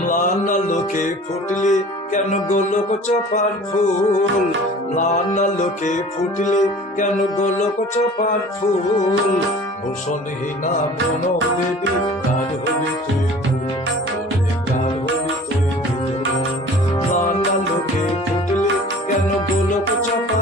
লাল লোকে ফুটলে কেন গোলক চপার ফুল? লাল লোকে ফুটলে কেন গোলক চপার ফুল? ভূষণহীনা বন দেবী, কার হবি তুই লোকে ফুটলে কেন গোলক চপার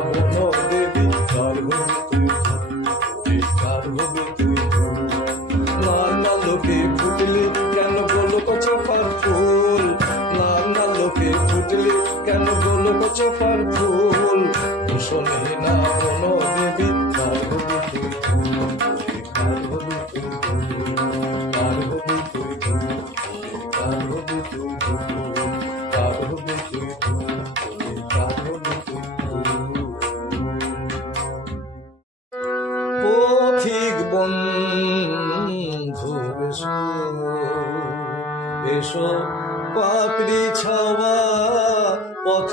love. পথ